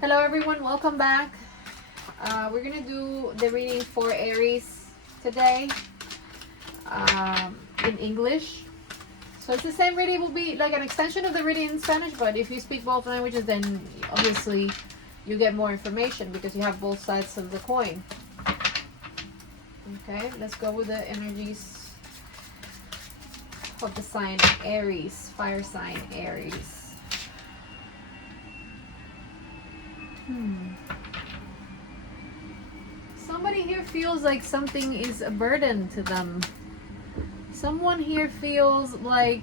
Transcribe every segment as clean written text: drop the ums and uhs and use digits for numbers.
Hello everyone, welcome back. We're gonna do the reading for Aries today in English. So it's the same reading, will be like an extension of the reading in Spanish, but if you speak both languages, then obviously you get more information because you have both sides of the coin. Okay, let's go with the energies of the sign Aries, fire sign Aries. Somebody here feels like something is a burden to them. Someone here feels like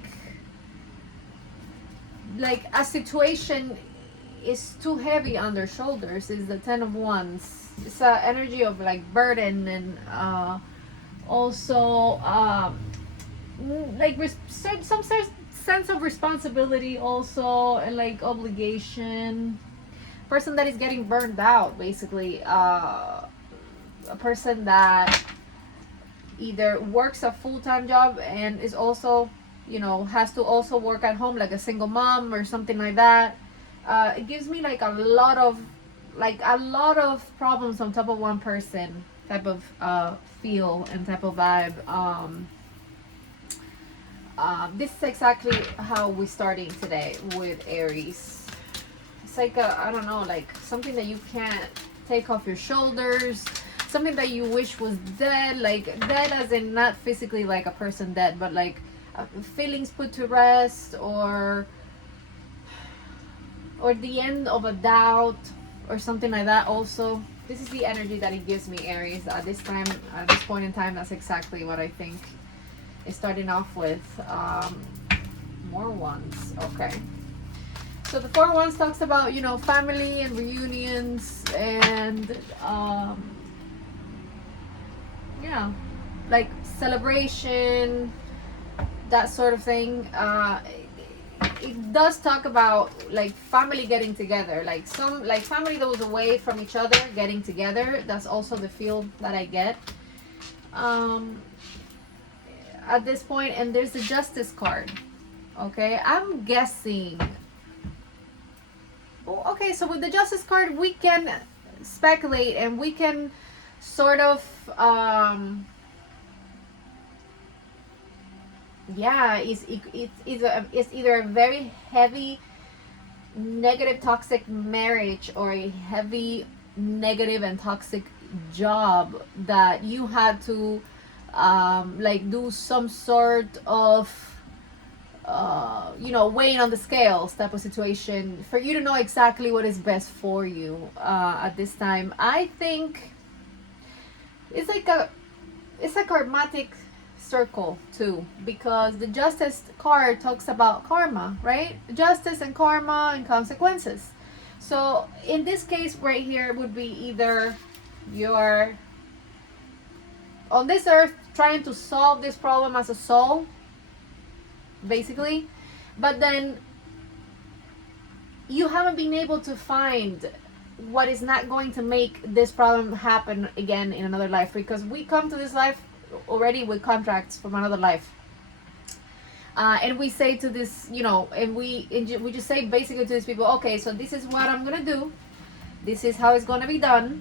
a situation is too heavy on their shoulders. Is the Ten of Wands. It's an energy of like burden and also like some sense of responsibility also, and like obligation. Person that is getting burned out, basically. A person that either works a full-time job and is also, has to also work at home, like a single mom or something like that. It gives me like a lot of problems on top of one person type of feel and type of vibe. This is exactly how we're starting today with Aries. It's like I don't know, like something that you can't take off your shoulders, something that you wish was dead, like dead as in not physically like a person dead, but like feelings put to rest, or the end of a doubt or something like that. Also, this is the energy that it gives me, Aries. At this point in time, that's exactly what I think is starting off with. More ones. Okay. So the Four of Wands talks about, family and reunions and, like celebration, that sort of thing. It does talk about like family getting together, like family that was away from each other getting together. That's also the feel that I get at this point. And there's the Justice card. Okay, I'm guessing. Okay, so with the Justice card, we can speculate and we can sort of, it's either a very heavy negative toxic marriage or a heavy negative and toxic job that you had to like do some sort of weighing on the scales type of situation for you to know exactly what is best for you at this time. I think it's like a karmatic circle too, because the Justice card talks about karma, right? Justice and karma and consequences. So in this case right here, it would be either you're on this earth trying to solve this problem as a soul, basically, but then you haven't been able to find what is not going to make this problem happen again in another life, because we come to this life already with contracts from another life, and we say to this, and we just say basically to these people, okay, so this is what I'm gonna do, this is how it's gonna be done,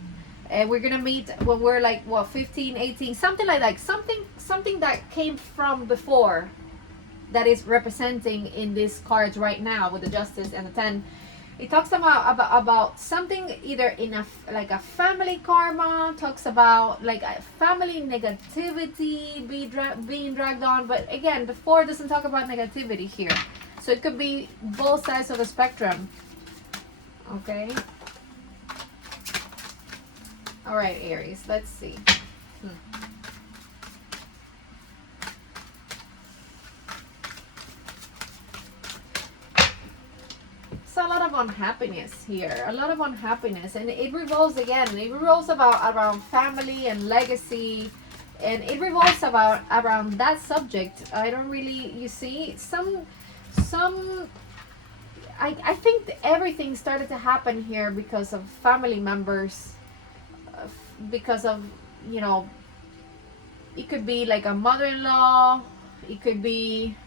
and we're gonna meet when we're like 15, 18, something like that, something that came from before, that is representing in these cards right now with the Justice and the 10. It talks about something either in a family karma, talks about like a family negativity being dragged on, but again, before doesn't talk about negativity here, so it could be both sides of the spectrum. Okay. All right, Aries. Let's see. A lot of unhappiness here, a lot of unhappiness, and it revolves around family and legacy, and it revolves around that subject. I don't really, you see, I think everything started to happen here because of family members, because of, it could be like a mother-in-law, it could be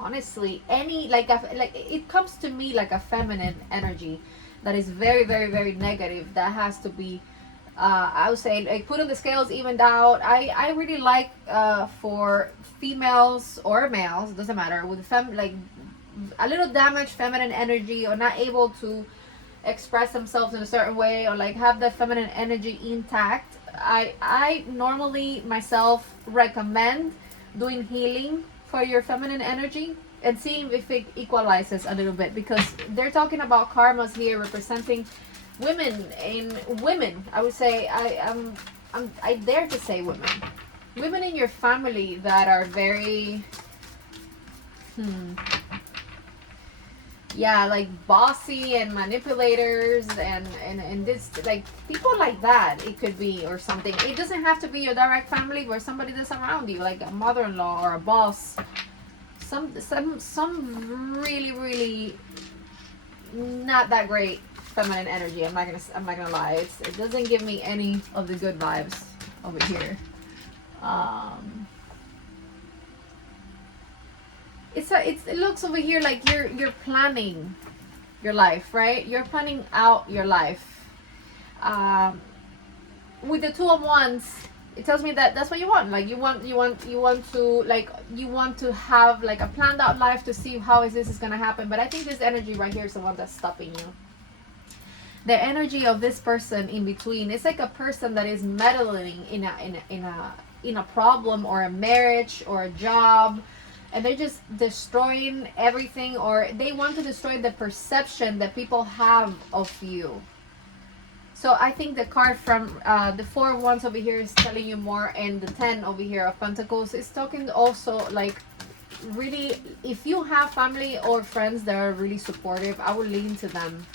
honestly, any like like it comes to me like a feminine energy that is very, very, very negative, that has to be I would say like put on the scales, evened out. I really like for females or males, doesn't matter, with like a little damaged feminine energy, or not able to express themselves in a certain way, or like have the feminine energy intact. I normally myself recommend doing healing for your feminine energy and seeing if it equalizes a little bit, because they're talking about karmas here representing women. I would say I dare to say women in your family that are very yeah, like bossy and manipulators, and this, like people like that, it could be, or something. It doesn't have to be your direct family, but somebody that's around you, like a mother-in-law or a boss. Some really, really not that great feminine energy. I'm not gonna lie. It doesn't give me any of the good vibes over here. It looks over here like you're planning your life, right? You're planning out your life. With the two of wands, it tells me that that's what you want. Like you want to have like a planned out life to see how this is gonna happen. But I think this energy right here is the one that's stopping you. The energy of this person in between, it's like a person that is meddling in a problem, or a marriage, or a job, and they're just destroying everything, or they want to destroy the perception that people have of you. So I think the card from the Four of Wands over here is telling you more, and the 10 over here of Pentacles is talking also like really, if you have family or friends that are really supportive, I would lean to them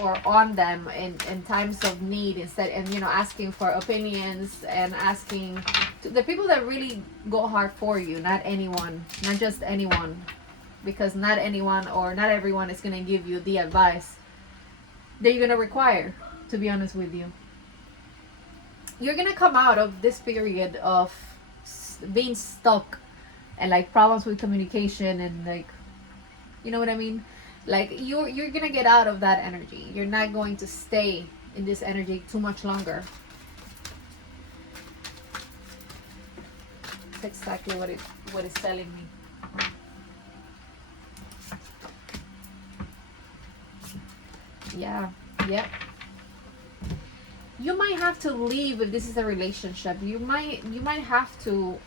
or on them in times of need, instead, and asking for opinions, and asking to the people that really go hard for you, not anyone, not just anyone, because not anyone or not everyone is going to give you the advice that you're going to require. To be honest with you, you're going to come out of this period of being stuck and like problems with communication, and like, you know what I mean, like you're gonna get out of that energy. You're not going to stay in this energy too much longer. That's exactly what it's telling me. Yeah. Yep. You might have to leave if this is a relationship. You might have to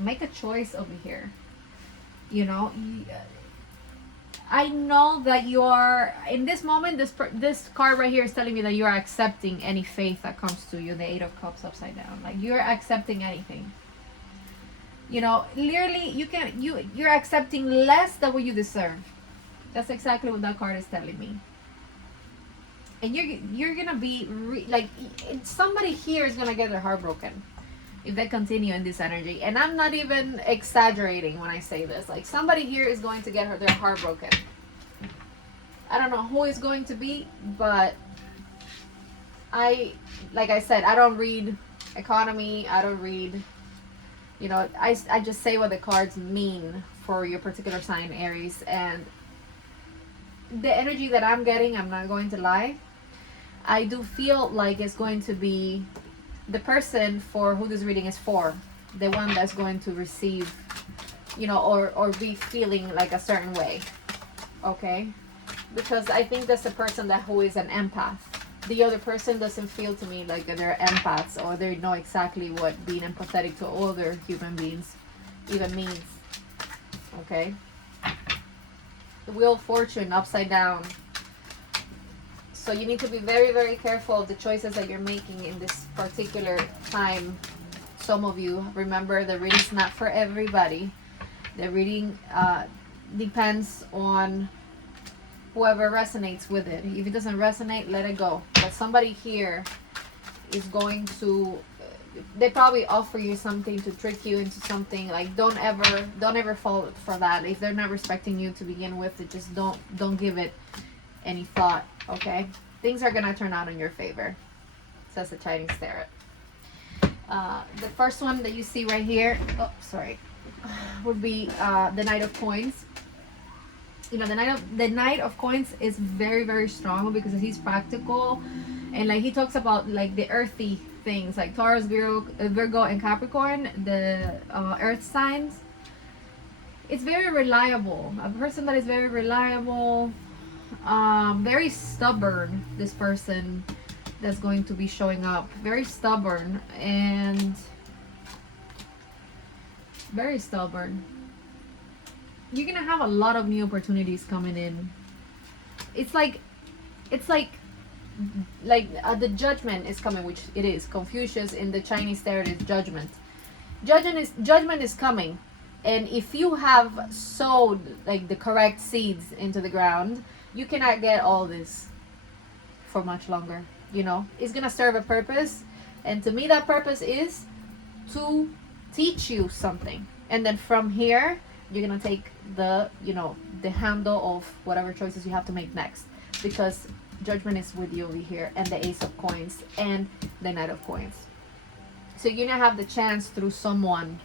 make a choice over here. I know that you are in this moment. This card right here is telling me that you are accepting any faith that comes to you. The Eight of Cups upside down. Like you're accepting anything. Literally, you're accepting less than what you deserve. That's exactly what that card is telling me. And you're gonna be like, somebody here is gonna get their heart broken if they continue in this energy. And I'm not even exaggerating when I say this. Like somebody here is going to get their heart broken. I don't know who it's going to be, but like I said, I don't read economy. I don't read, I just say what the cards mean for your particular sign, Aries. And the energy that I'm getting, I'm not going to lie, I do feel like it's going to be the person for who this reading is for, the one that's going to receive, or be feeling like a certain way, okay? Because I think that's the person who is an empath. The other person doesn't feel to me like they're empaths, or they know exactly what being empathetic to other human beings even means, okay? The Wheel of Fortune upside down. So you need to be very, very careful of the choices that you're making in this particular time. Some of you, remember, the reading's not for everybody. The reading depends on whoever resonates with it. If it doesn't resonate, let it go. But somebody here is going to, they probably offer you something to trick you into something. Like don't ever fall for that. If they're not respecting you to begin with, just don't give it any thought, okay? Things are gonna turn out in your favor, says the Chinese Tarot. The first one that you see right here, oh sorry, would be the Knight of Coins. You know, the Knight of Coins is very, very strong because he's practical, and like he talks about like the earthy things like Taurus, Virgo and Capricorn, the earth signs. It's very reliable. A person that is very reliable, very stubborn. This person that's going to be showing up, very stubborn and very stubborn. You're gonna have a lot of new opportunities coming in. It's like the judgment is coming, which it is. Confucius in the Chinese tarot is judgment. Judgment is coming, and if you have sowed like the correct seeds into the ground, you cannot get all this for much longer. You know, it's gonna serve a purpose, and to me that purpose is to teach you something, and then from here you're gonna take the, you know, the handle of whatever choices you have to make next, because judgment is with you over here, and the Ace of Coins and the Knight of Coins. So you're gonna have the chance through someone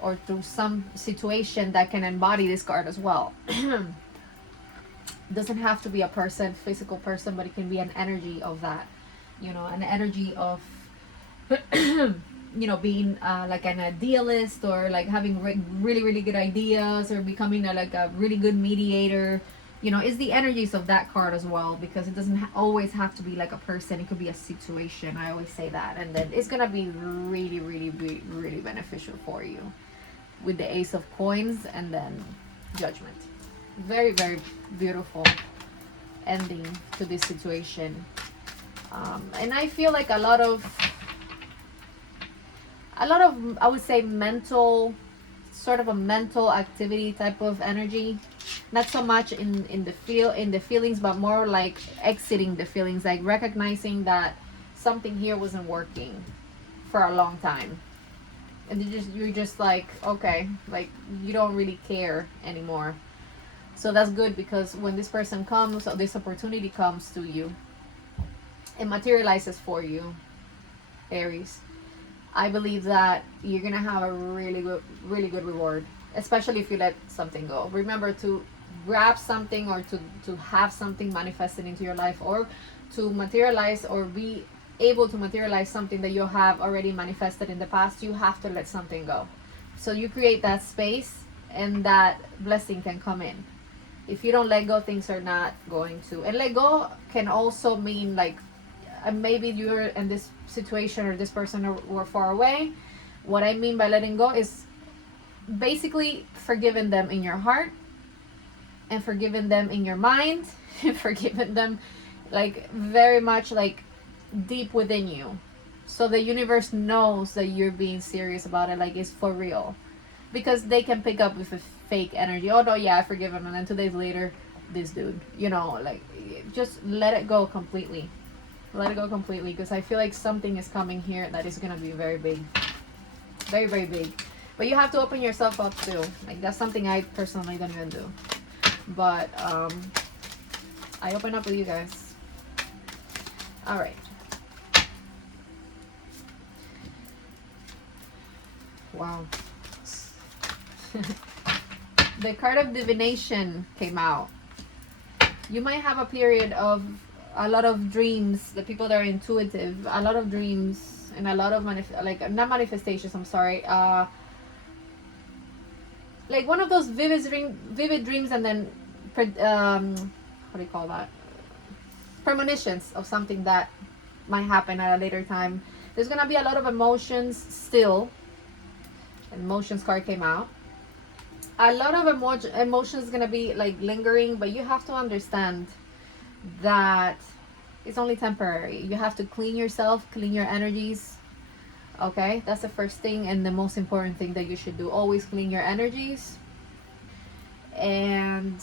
or through some situation that can embody this card as well. Doesn't have to be a person, physical person, but it can be an energy of that, you know, an energy of you know, being like an idealist, or like having really, really good ideas, or becoming like a really good mediator. You know, it's the energies of that card as well, because it doesn't always have to be like a person. It could be a situation. I always say that. And then it's going to be really, really, really, really beneficial for you with the Ace of Coins and then Judgment. Very, very beautiful ending to this situation. And I feel like a lot of I would say mental, sort of a mental activity type of energy, not so much in the feelings, but more like exiting the feelings, like recognizing that something here wasn't working for a long time, and you're just like, okay, like you don't really care anymore. So that's good, because when this person comes, or this opportunity comes to you, it materializes for you, Aries. I believe that you're gonna have a really good reward, especially if you let something go. Remember to grab something, or to have something manifested into your life, or to materialize or be able to materialize something that you have already manifested in the past. You have to let something go, so you create that space, and that blessing can come in. If you don't let go, things are not going to. And let go can also mean like, maybe you're in this situation, or this person were far away. What I mean by letting go is basically forgiving them in your heart, and forgiving them in your mind, and forgiving them like very much like deep within you, so the universe knows that you're being serious about it, like it's for real. Because they can pick up with a fake energy. Oh no, yeah, I forgive him, and then 2 days later, this dude, you know, like, just let it go completely. Let it go completely, because I feel like something is coming here that is going to be very big. Very, very big. But you have to open yourself up too. Like, that's something I personally don't even do. But I open up with you guys. Alright. Wow. The card of divination came out. You might have a period of a lot of dreams. The people that are intuitive, a lot of dreams, and a lot of not manifestations, I'm sorry, like one of those vivid dreams, and then what do you call that, premonitions of something that might happen at a later time. There's gonna be a lot of emotions still. Emotions card came out. A lot of emotions gonna be like lingering, but you have to understand that it's only temporary. You have to clean yourself, clean your energies. Okay, that's the first thing and the most important thing that you should do. Always clean your energies, and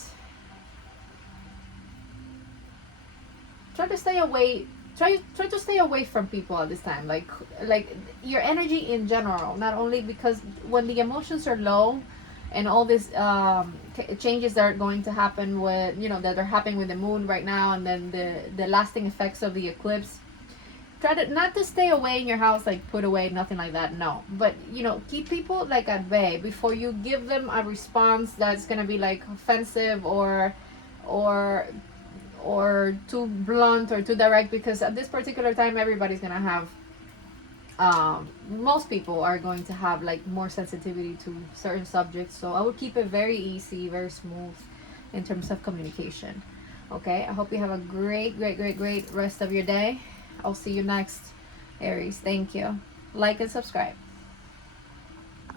try to stay away. Try to stay away from people at this time. Like your energy in general. Not only because when the emotions are low, and all these changes that are going to happen with, you know, that are happening with the moon right now, and then the lasting effects of the eclipse, try to not to stay away in your house, like put away, nothing like that, no, but you know, keep people like at bay before you give them a response that's gonna be like offensive or or too blunt or too direct, because at this particular time everybody's gonna have most people are going to have like more sensitivity to certain subjects. So I would keep it very easy, very smooth in terms of communication. Okay, I hope you have a great rest of your day. I'll see you next, Aries. Thank you. Like and subscribe.